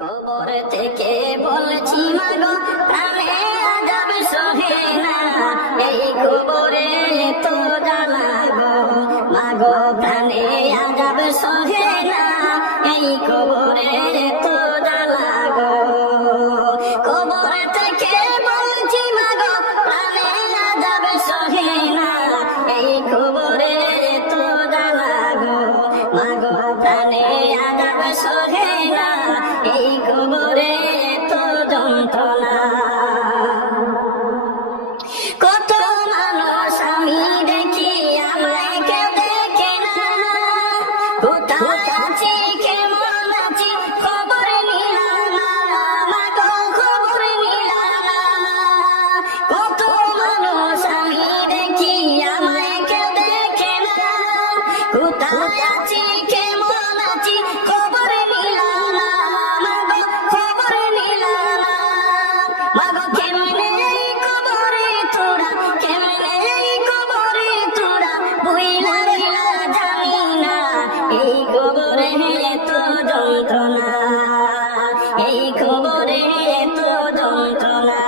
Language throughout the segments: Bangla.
কবর থেকে বলছি মাগো প্রাণে আযাব সহে না, এই কবরে তো জ্বালা গো মাগো প্রাণে আযাব সহে না, এই কবরে তো জ্বালা গো। কবর থেকে বলছি মাগো প্রাণে আযাব সহে না, এই কবরে তো জ্বালা গো মাগো প্রাণে আযাব সহে না, এই কবরে তো যন্ত্রণা। কত মানুষ আমি দেখি আমায় কেউ দেখে না, কোথায় আছি কেমন আছি খবর নিলাম না, মাগো খবর নিলাম না। কত মানুষ আমি দেখি আমায় কেউ দেখে না, কোথায় আছি কেমন আছি খবর নিলাম না, মাগো খবর নিলাম না। মাগো কেমনে এই কবরে তোরা, কেমনে এই কবরে তোরা বইলা রইলা জানি না, এই কবরে তো যন্ত্রণা, এই কবরে তো যন্ত্রণা।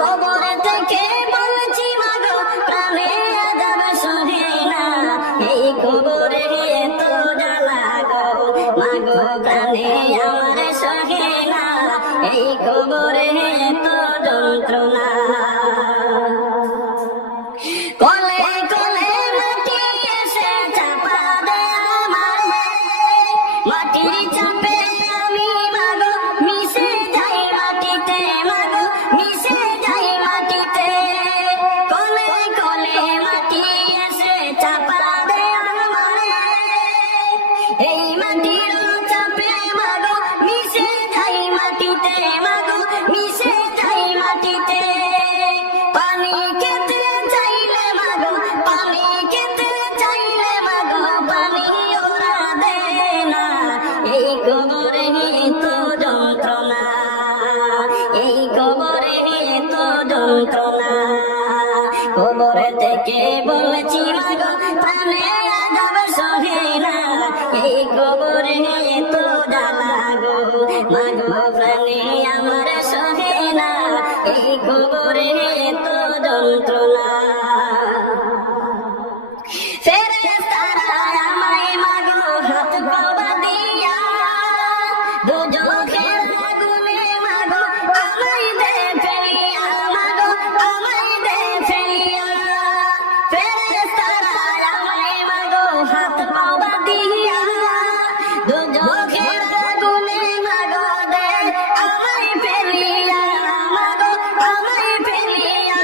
কবর থেকে বলছি মাগো প্রাণে আযাব সহে না, এই কবরে তো জ্বালা গো মাগো প্রাণে আমার সহে না, এই কবরে তো যন্ত্রণা। কলে কলে মাটি এসে চাপা দেয় আমারে, মাটির চাপে আমি মাগো মিশে যাই মাটিতে, মাগো মিশে যাই মাটিতে। কলে কলে মাটি এসে চাপা দেয় আমারে, এই মাটির চাপে মাগো মিশে যাই মাটিতে, মাগো মিশে যাই মাটিতে। পানি খেতে চাইলে মাগো, পানি খেতে চাইলে মাগো পানি ওরা দেয় না, এই কবরে তো যন্ত্রণা, এই কবরে তো যন্ত্রণা। কবর থেকে বলছি মাগো প্রাণে আযাব সহে না, এই কবরে তো জ্বালা গো মাগো প্রাণে আমার সহে না, এই কবরে তো যন্ত্রণা। ফেরেশতারা আমায় মাগো হাত পা বাঁধিয়া, দোজখের আগুনে মাগো আমায় দে ফেলিয়া, মাগো আমায় দে ফেলিয়া। ফেরেশতারা আমায় মাগো হাত পা বাঁধিয়া, দোজখের আগুনে মাগো দে আমায় ফেলিয়া, মাগো আমায় ফেলিয়া।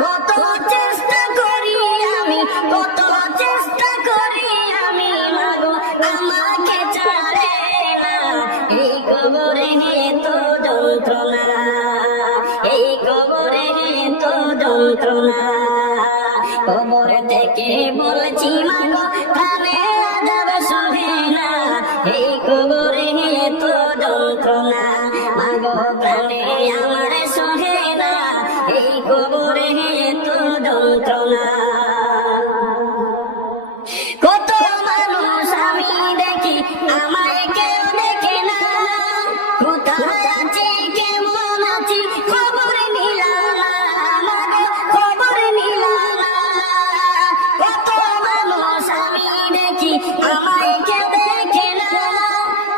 কত চেষ্টা করি আমি, কত চেষ্টা করি আমি মাগো আমাকে ছাড়ে না, এই কবরে তো যন্ত্রণা, এই কবরে তো যন্ত্রণা। কবর থেকে বলছি মাগো প্রাণে আযাব সহে না, এই কবরে তো যন্ত্রণা, মাগো প্রাণে আমার সহে না, এই কবরে তো যন্ত্রণা। কত মানুষ আমি দেখি আমায় কেউ দেখে না, কোথায় আছি কেমন আছি খবর নিলাম না, মাগো খবর নিলাম না। কত মানুষ আমি দেখি আমায় কেউ দেখে না,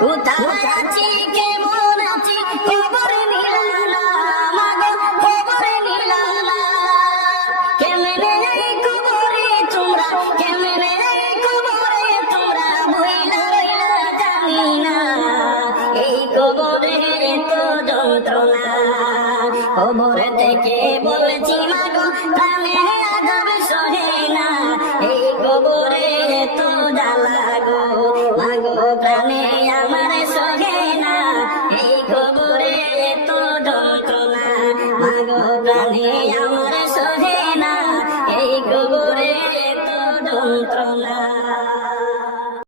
কোথায় আছি কেমন আছি খবর নিলাম না, মাগো খবর নিলাম না। কেমনে এই কবরে তোমরা, কেমনে এই কবরে তোমরা বইলা রইলা জানি না, এই কবরে তো যন্ত্রণা। কবর থেকে বলছি মাগো প্রাণে আযাব সহে না, এই কবরে তো জ্বালা গো মাগো প্রাণে